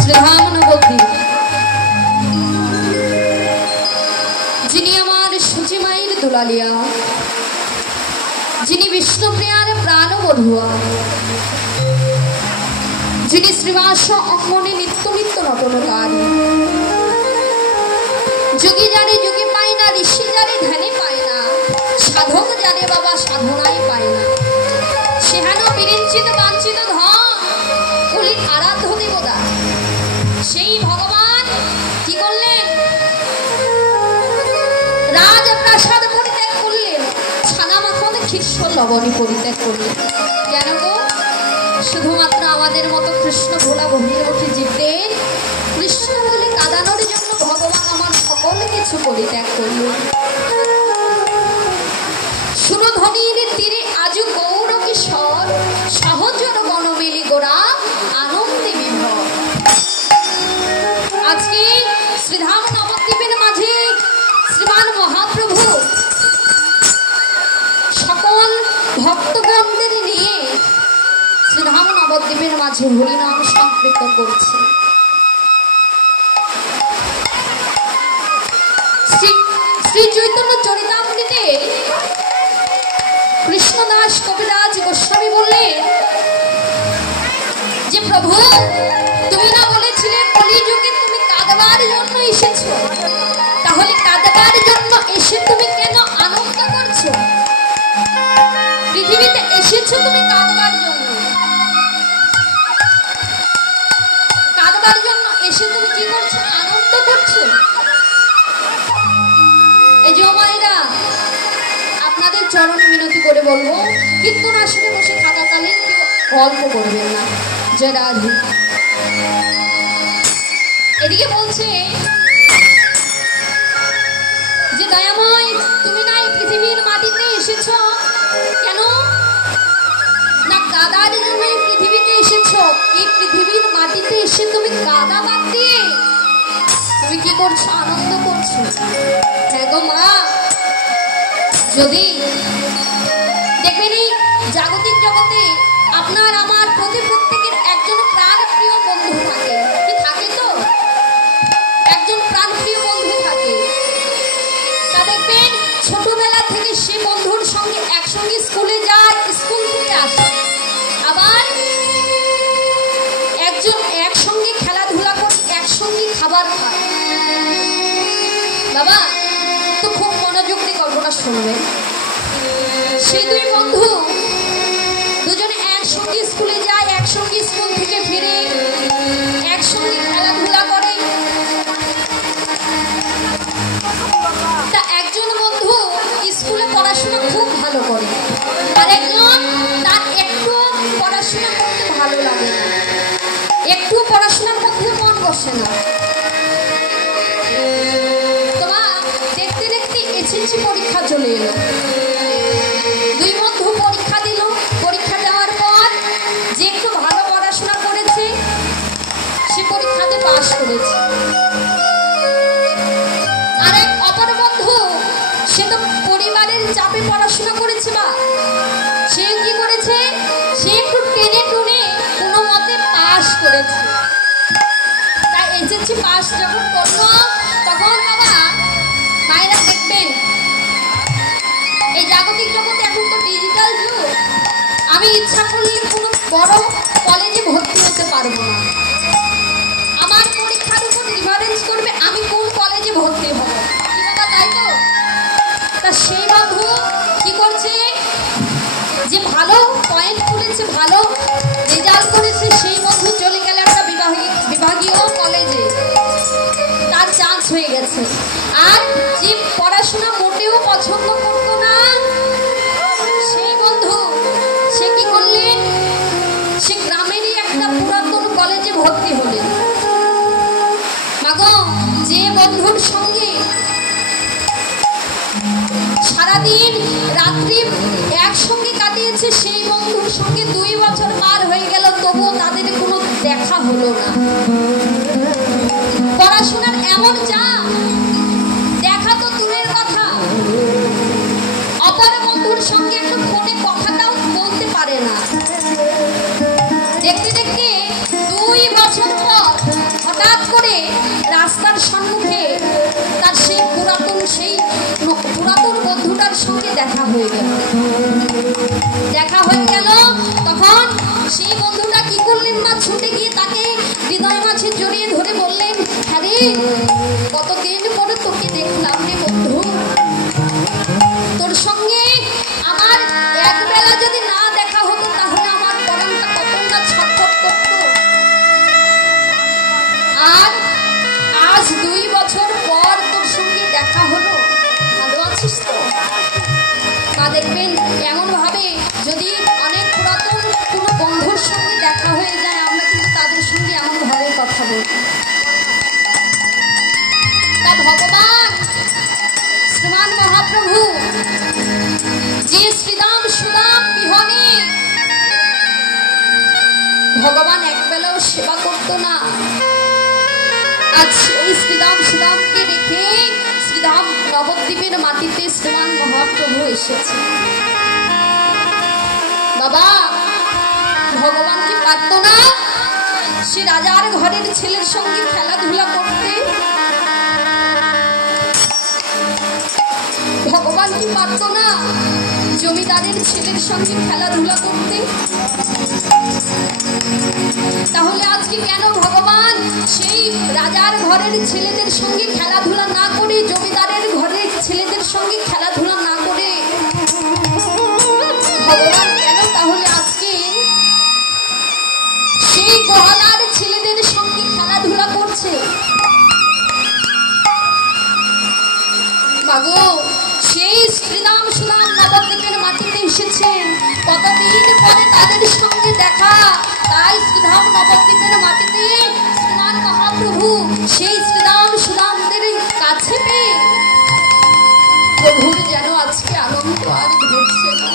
শ্রীধাম নবদ্বীপ যিনি আমার সুচিমাইর দুলালিয়া, যিনি বিষ্ণুপ্রিয়ার প্রাণ বধুয়া, যিনি শ্রীবাস অঙ্গনে নিত্য নিত্য নটনকারী, যোগী জানে যোগী পায় না, ঋষি জানে ধ্যানে পায় না, সাধক জানে বাবা সাধনায় পায় না, সেহানো বিরিঞ্চিত বাঞ্ছিত ধন কলির আরাধ্য দেবতা সেই ভগবান কি করলেন? রাজপ্রাসাদ পরিত্যাগ করলেন, ছানা মাখন ক্ষীর লবণী পরিত্যাগ করলেন। কেন গো? শুধুমাত্র আমাদের মতো কৃষ্ণ ভোলা বহির্মুখী জীবদের কৃষ্ণ বলে কাঁদানোর জন্য ভগবান আমার সকল কিছু পরিত্যাগ করলেন। সুরধ্বনির তীরে আজু গৌর কিশোর সহজর গণমেলি গোরা আনন্দে বিভোর। আজকে শ্রীধাম নবদ্বীপের মাঝে শ্রীমান মহাপ্রভু সকল ভক্তগণদের নিয়ে শ্রীধাম নবদ্বীপের মাঝে হরিনাম সংকীর্তন করছে। শ্রী চৈতন্য চরিতামৃতে কৃষ্ণদাস কবিরাজ গোস্বামী বললেন যে প্রভু তুমি না বলেছিলে কলিযুগে তুমি কাঁদবার জন্য এসেছো, তাহলে কাঁদবার জন্য এসে তুমি কেন আনন্দ করছো? পৃথিবীতে এসেছো তুমি কাঁদবার জন্য, কাঁদবার জন্য এসে তুমি কি করছো? আনন্দ করছো। এই যে মায়েরা, আপনাদের চরণে মিনতি করে বলবো কীর্তন আসনে বসে থাকাকালীন কেউ গল্প করবেন না। জয় রাধে। এদিকে বলছে যে দয়াময় তুমি না এই পৃথিবীর মাটিতে এসেছো, কেন না কাদার জন্য এই পৃথিবীতে এসেছো। এই পৃথিবীর মাটিতে এসে তুমি কাদা বাদ দিয়ে তুমি কি করছো? আনন্দ করছো। হ্যাঁ গো মা, যদি দেখবেন এই জাগতিক জগতে আপনার আমার প্রত্যেকের একজন প্রাণ প্রিয় বন্ধু থাকে, কি থাকে? তো একজন প্রাণ প্রিয় বন্ধু থাকে। তা দেখবেন ছোটবেলা থেকে সে বন্ধুর সঙ্গে একসঙ্গে স্কুলে যায়, স্কুল থেকে আসে, আবার একজন একসঙ্গে খেলাধুলা করে, একসঙ্গে খাবার খায়। বাবা তো খুব মনোযোগ দিয়ে গল্পটা শুনবেন। সেই দুই বন্ধু দুজনে একসঙ্গে স্কুলে যায়, একসঙ্গে স্কুল থেকে ফিরে, একসঙ্গে খেলাধুলা করে। তা একজন বন্ধু স্কুলে পড়াশোনা খুব ভালো করে, আর একজন তার একটু পড়াশোনা করতে ভালো লাগে না, একটু পড়াশোনার মধ্যে মন বসে না। তোমার দেখতে দেখতে এসএসসি পরীক্ষা চলে এলো। দুই বন্ধু পরীক্ষা দিল। পরীক্ষা দেওয়ার পর যে একটু ভালো পড়াশোনা করেছে সে পরীক্ষাতে পাশ করেছে, আর এক অপর বন্ধু সে তো পরিবারের চাপে পড়াশোনা করেছে, বা সে কি করেছে? সে একটু টেনে টুনে কোনো মতে পাশ করেছে। তাই এসএসসি পাশ যখন করলো তখন বাবা মায়েরা দেখবেন এই জাগতিক জগতে এখন তো ডিজিটাল যুগ, আমি ইচ্ছা করলে কোনো বড় কলেজে ভর্তি হতে পারবো না। আমার পরীক্ষার উপর রিফারেন্স করবে আমি কোন কলেজে ভর্তি হব, কি বাবা? তাই তো। তা সেই বন্ধু কি করছে? যে ভালো পয়েন্ট তুলেছে, ভালো রেজাল্ট করেছে, সেই বন্ধু চলে গেল একটা বিভাগীয় কলেজে, তার চান্স হয়ে গেছে। আর যে পড়াশোনা মোটেও পছন্দ করতো না সেই বন্ধু সে কি করলেন? সে গ্রামেরই একটা পুরাতন কলেজে ভর্তি হলেন। মাগো, যে বন্ধুর সঙ্গে সারাদিন রাত্রি একসঙ্গে কাটিয়েছে সেই বন্ধুর সঙ্গে 2 বছর পার হয়ে গেল, তবুও তাদের কোনো দেখা হলো না। পড়াশোনার এমন চাপ, দেখা তো দূরের কথা, অপর বন্ধুর সঙ্গে একটু ফোনে কথাটাও বলতে পারে না। দেখতে দেখতে 2 বছর পর হঠাৎ করে রাস্তার সম্মুখে তার সেই পুরাতন বন্ধুটার সঙ্গে দেখা হয়ে গেল। তখন সেই বন্ধুটা কি করলেন না, ছুটে গিয়ে তাকে হৃদয় মাঝে জড়িয়ে ধরে বললেন, হ্যাঁ রে, কতদিন পরে তোকে দেখলাম রে বন্ধু, তোর সঙ্গে আমার একবেলা যদি না দেখা হতো তাহলে আমার পরাণটা কত না ছটফট করত। আর আজ 2 বছর পর তোর সঙ্গে দেখা হলো, ভালো আছিস তো? মা দেখবেন এমন ভাবে যদি অনেক পুরাতন কোনো বন্ধুর সঙ্গে দেখা হয়ে যায়, আমরা কিন্তু তাদের সঙ্গে এমন ভাবে কথা বলি। তা ভগবান শ্রীমান মহাপ্রভু যে শ্রীদাম সুদাম বিহনে ভগবান একবেলাও সেবা করতো না, আজ এই শ্রীদাম সুদামকে রেখে শ্রীধাম নবদ্বীপের মাটিতে শ্রীমান মহাপ্রভু এসেছে। বাবা, ভগবান কি পারত না সে রাজার ঘরের ছেলের সঙ্গে খেলাধুলা করতে? ভগবান কি পারত না জমিদারের ছেলের সঙ্গে খেলাধুলা করতে? তাহলে আজকে কেন ভগবান সেই রাজার ঘরের ছেলেদের সঙ্গে খেলাধুলা না করে, জমিদারের ঘরের ছেলেদের সঙ্গে খেলাধুলা না করে ভগবান কেন তাহলে আজকে সেই গোহালার ছেলেদের সঙ্গে খেলাধুলা করছে? মাগো, সেই শ্রীরাম সুদাম নবদ্বীপের মাটিতে এসেছেন, কতদিন পরে তাদের সঙ্গে দেখা, তাই শ্রীধাম নবদ্বীপের মাটিতে শ্রীমান মহাপ্রভু সেই শ্রীরাম সুদামদের কাছে পেয়ে প্রভুর যেন আজকে আনন্দ আর ঘটছে না।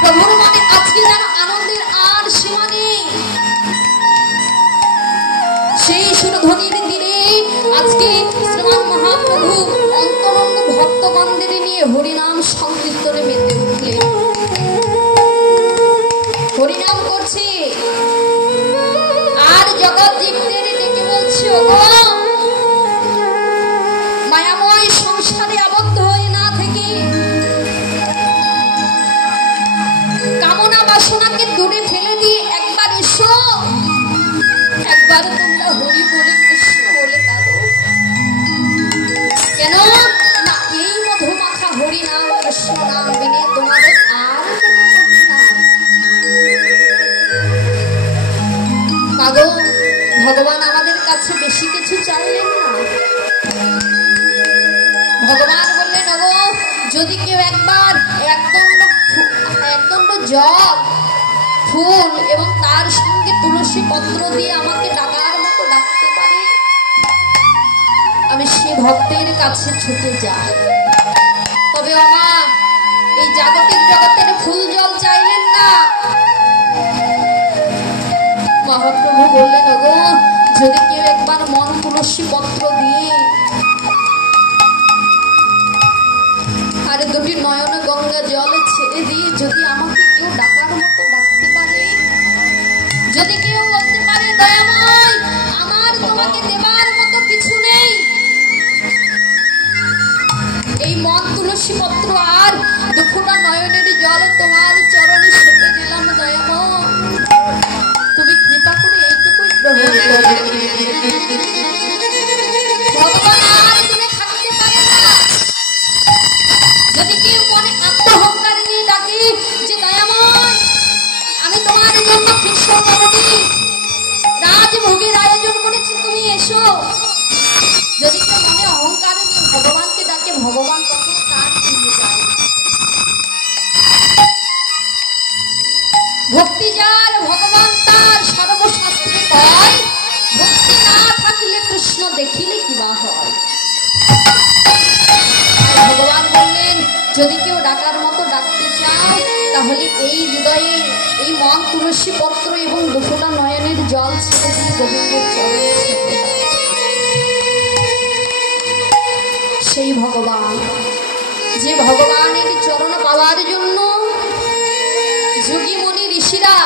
প্রভুর মনে আজকে যেন আনন্দের আর সীমা নেই। সেই সুরধ্বনির দিনে আজকে শ্রীমান মহাপ্রভু অন্তরঙ্গ ভক্তগণদের নিয়ে হরিনাম সংকীর্তনে মেতে উঠলেন, হরিনাম করছে আর জগৎ জীবদের ডেকে বলছে, ওগো মায়াময় সংসারে আবদ্ধ হয়ে না থেকে কামনা বাসনাকে দূরে ফেলে দিয়ে একবার এসো, একবার তোমরা হরি বলে কৃষ্ণ বলে কাঁদো। কেন না এই মধুমাখা হরিনাম কৃষ্ণ নাম বিনে তোমাদের আর কোনো গতি নাই। মাগো, ভগবান আমাদের কাছে বেশি কিছু চাইলেন না। ভগবান বললেন, ওগো যদি কেউ একবার একদণ্ড জল ফুল এবং তার সঙ্গে তুলসী পত্র দিয়ে আমাকে ডাকার মতো ডাকতে পারে, আমি সে ভক্তের কাছে ছুটে যাই। তবে মা এই জাগতিক জগতের ফুল জল চাইলেন না। মহাপ্রভু বললেন, ওগো যদি কেউ একবার মন তুলসী পত্র দিয়ে আর 2টি নয়ন গঙ্গা জল ছেড়ে দিয়ে যদি আমাকে কেউ ডাকার মতো ডাকতে পারে, যদি কেউ বলতে পারে, দয়াময় আমার তোমাকে দেবার মতো কিছু নেই, এই মন তুলসী পত্র আর 2 ফোঁটা নয়নের জল তোমার চরণে সেটে দিলাম, দয়াময় তুমি কৃপা করে এইটুকুই গ্রহণ করো। ভগবান আর তুমি থাকতে পারে না। যদি কেউ মনে আত্মহংকার নিয়ে ডাকে যে দয়াময় আমি তোমার জন্য কৃষ্ণ রাজভোগের আয়োজন করেছি, তুমি এসো, যদি কেউ মনে অহংকার নিয়ে ভগবানকে ডাকে, ভগবান তখন তার ফিরে যায়। ভক্তি যার ভগবান তার, সর্বশাস্ত্রে কয় ভক্তি না থাকলে কৃষ্ণ দেখিলে কিবা হয়। ভগবান বললেন, যদি কেউ ডাকার মতো ডাকতে চাও তাহলে এই হৃদয়ে এই মন তুলসী পত্র এবং 2 ফোঁটা নয়নের জল ছেড়ে দিয়ে গোবিন্দের চরণে ছেড়ে দাও। সেই ভগবান যে ভগবানের চরণ পাওয়ার জন্য যোগী মুনি ঋষিরা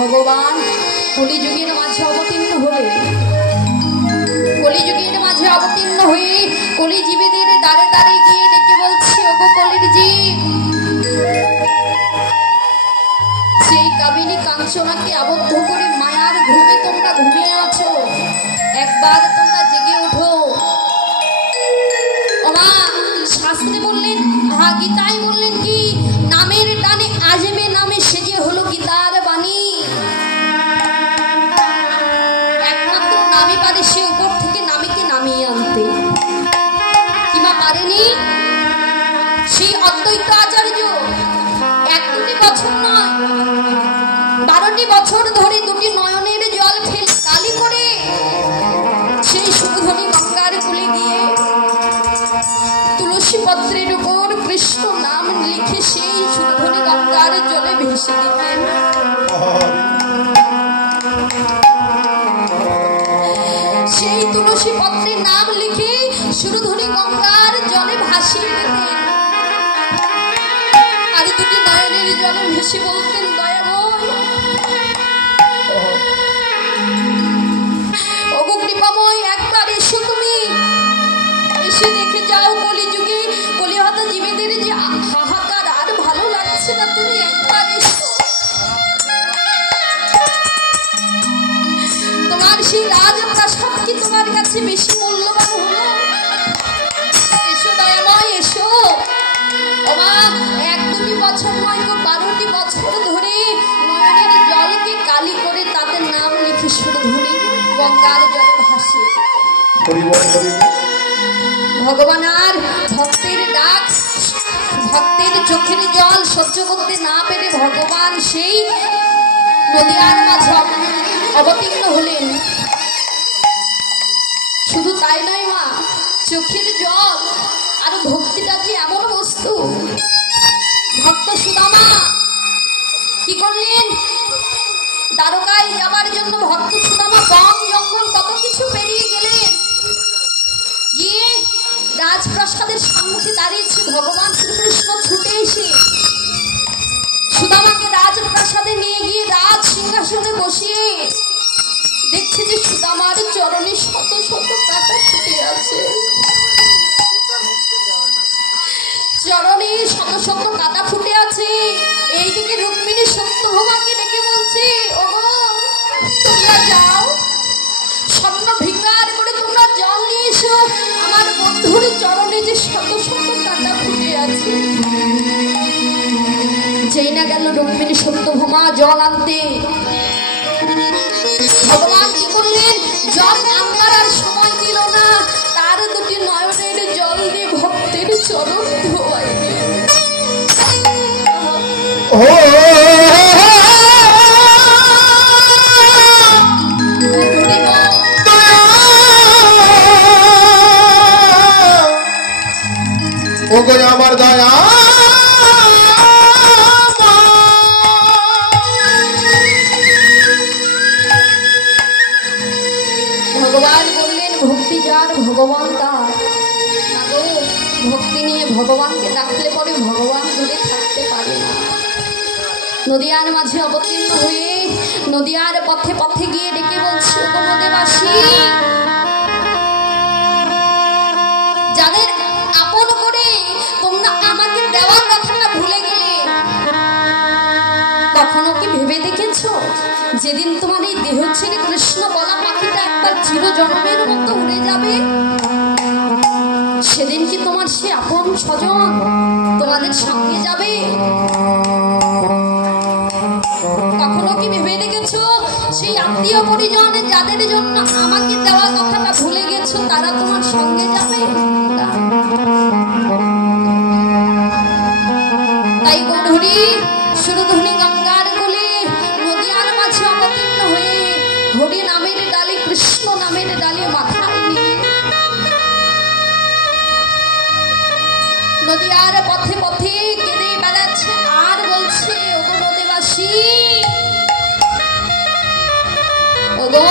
ভগবান কলিযুগের মাঝে অবতীর্ণ হলে কলিযুগের মাঝে অবতীর্ণ হয়ে কলিজীবীদের দ্বারে দ্বারে গিয়ে ডেকে বলছে, ওগো কলির জীব, সেই কামিনী কাঞ্চনাকে আবদ্ধ করে মায়ার ঘুমে তোমরা ঘুমিয়ে আছো, একবার তোমরা জেগে ওঠো। ওমা শাস্ত্রে বললেন, গীতায় বললেন কি, নামের টানে আজমে নামে সেজে হলো গীতার বাণী। একমাত্র নামই পারে সে উপর থেকে নামীকে নামিয়ে আনতে, কিংবা পারেনি সেই অদ্বৈত আচার্য। এক দুটি বছর নয়, 12টি বছর ধরে দুটি নয়নের জল ফেলে কালি করে সেই সুধনী গঙ্গার কুলে গিয়ে তুলসী পত্রের উপর কৃষ্ণ নাম লিখে সেই সুধনী গঙ্গার জলে ভেসে দিতেন। সেই তুলসী পত্রের নাম লিখে সুধনী গঙ্গার জলে ভাসিয়ে দিতেন, আর দুটি নয়নের জলে ভেসে বলতেন, দয়াময়, ওগো কৃপাময়, একবার এসো, তুমি এসে দেখে যাও কলিযুগে কলিহত জীবীদের যে হাহাকার, আর ভালো লাগছে না, তুমি একবার এসো। তোমার সেই রাজপ্রাসাদ কি তোমার কাছে বেশি মূল্যবান হলো? এসো দয়াময়, এসো। ওমা এক দুটি বছর নয় গো, 12টি বছর ধরে নয়নের জলকে কালি করে তাদের নাম লিখে সুরধুনি গঙ্গার জলে ভাসে। ভগবান আর ভক্তের ডাক, ভক্তের চোখের জল সহ্য করতে না পেরে ভগবান সেই নদিয়ার মাঝে অবতীর্ণ হলেন। শুধু তাই নয় মা, চোখের জল আর ভক্তিটা যে এমন বস্তু, ভক্ত সুদামা কি করলেন, দ্বারকায় যাবার জন্য ভক্ত সুদামা বন জঙ্গল কত কিছু পেরিয়ে গেলেন, গিয়ে রাজপ্রাসাদের সম্মুখে দাঁড়িয়েছে। ভগবান শ্রীকৃষ্ণ ছুটে এসে সুদামাকে রাজপ্রাসাদে নিয়ে গিয়ে রাজ সিংহাসনে বসিয়ে দেখছে যে সুদামার চরণে শত শত কাঁটা ফুটে আছে, চরণে শত শত কাঁটা ফুটে আছে। এইদিকে রুক্মিণী সত্যভামাকে ডেকে বলছে, ওগো তোমরা যাও, স্বর্ণ ভিক্ষার করে তোমরা জল নিয়ে এসো, আমার বন্ধুর চরণে যে শত শত কাঁটা ফুটে আছে। যেই না গেল রুক্মিণী সত্যভামা জল আনতে, ভগবান কি করলেন, জল আনবার আর সময় দিল না, তার দুটি নয়নের জল দিয়ে ভক্তের চরণ ধোয়াইলেন। ওগো আমার দয়া, ভগবান বললেন, ভক্তি যার ভগবান তার। ভক্তি নিয়ে ভগবানকে ডাকলে পরে ভগবান দূরে থাকতে পারে না। নদিয়ার মাঝে অবতীর্ণ হয়ে নদিয়ার পথে পথে গিয়ে ডেকে বলছে, ওগো নদীবাসী, যাদের আপন করে তোমরা আমাকে দেওয়ার কথাটা ভুলে গেলে, কখনো কি ভেবে দেখেছো যেদিন তোমার এই দেহ ছেড়ে কৃষ্ণ বলা পাখিটা একবার চিরজন্মের মতো উড়ে যাবে, সেদিন কি তোমার সে আপন স্বজন তোমাদের সঙ্গে যাবে? কখনো কি ভেবে দেখেছো সেই আত্মীয় পরিজন যাদের জন্য আমাকে দেওয়া কথাটা ভুলে গেছো, তারা তোমার সঙ্গে যাবে? তাই গৌরী সুরধুনী গঙ্গার কোলে নদিয়ার মাঝে অবতীর্ণ হয়ে হরি নামের ডালে, কৃষ্ণ নামের ডালে মাথায় নিয়ে নদিয়ার পথে পথে কেঁদে বেড়াচ্ছে, আর বলছে, ওগো নদীবাসী, ওগো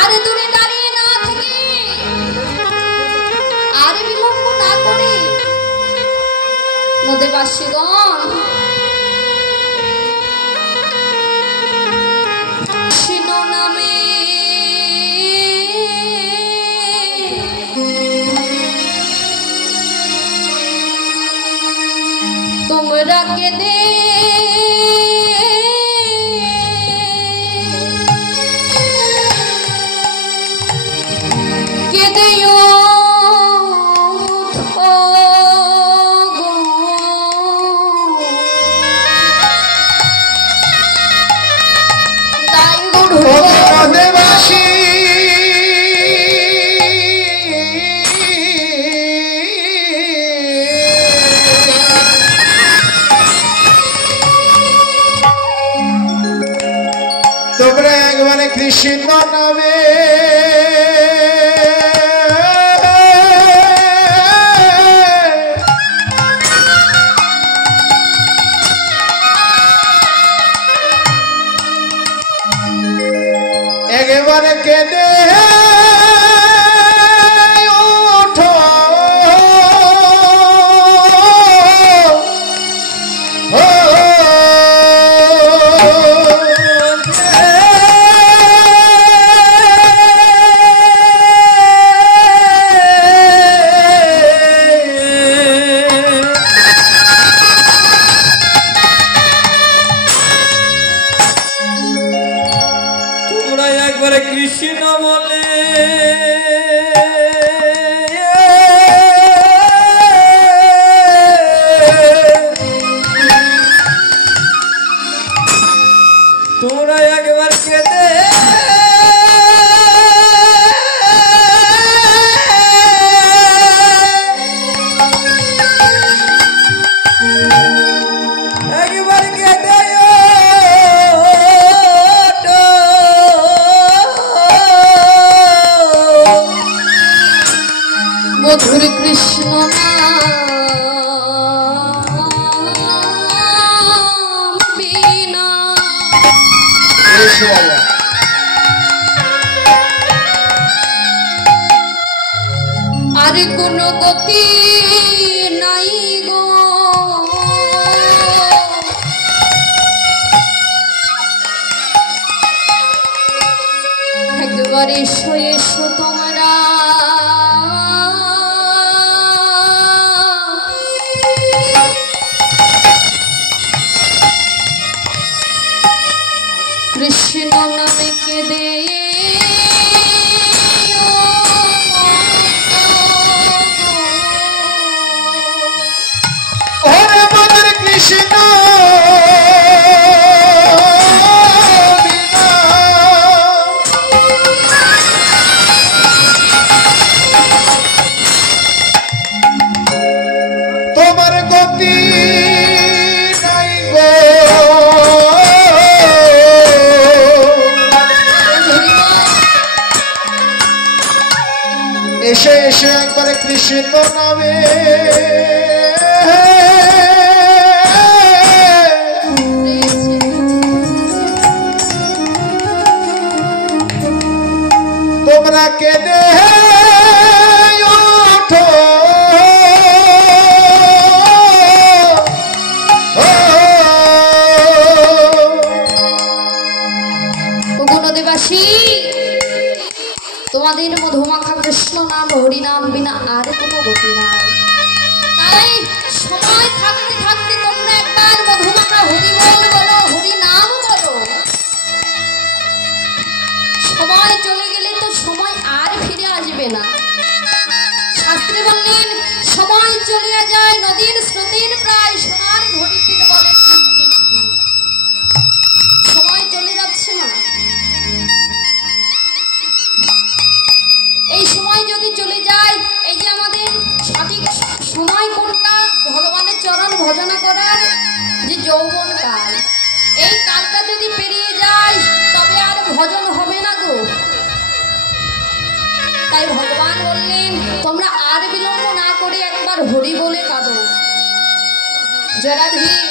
আর দূরে দাঁড়িয়ে না থেকে, আর বিলম্ব না করে নদীবাসীগণ তোমরা কেঁদে কেঁদেও তোমরা একবারে কৃষ্ণ নামে একবারে কেঁদে ওঠো একবারে কৃষ্ণ বলে তোমরা একবার কেঁদে একবার কেঁদে মধুর কৃষ্ণ বিনা আর কোন গতি নাই গো একবার এসো এসো তোমরা কৃষ্ণ নামে কেঁদে ওরে মধুর কৃষ্ণ তোমার গতি নাই গো এসে এসে একবারে কৃষ্ণ নামে তোমরা কেঁদে ওঠো গুণদেবাসী তোমাদের মধুমাখা কৃষ্ণ নাম হরিনাম বিনা আর কোনো গতি নাই তাই সময় থাকতে থাকতে তোমরা একবার মধুমাখা হরি বলো হরি নাম বলো সময় চলে গেলে তো সময় আর ফিরে আসবে না শাস্ত্রে বললেন সময় চলিয়া যায় নদীর স্রোতের প্রায় সোনার ঘড়িতে বলে সময় চলে যাচ্ছে না এই সময় যদি চলে যায় এই যে আমাদের সঠিক সময় কোনটা ভগবানের চরণ ভজনা করার যে যৌবন কাল এই কালটা যদি পেরিয়ে যায় তবে আর ভজন হবে না গো তাই ভগবান বললেন তোমরা আর বিলম্ব না করে একবার হরি বলে কাঁদো জরাধি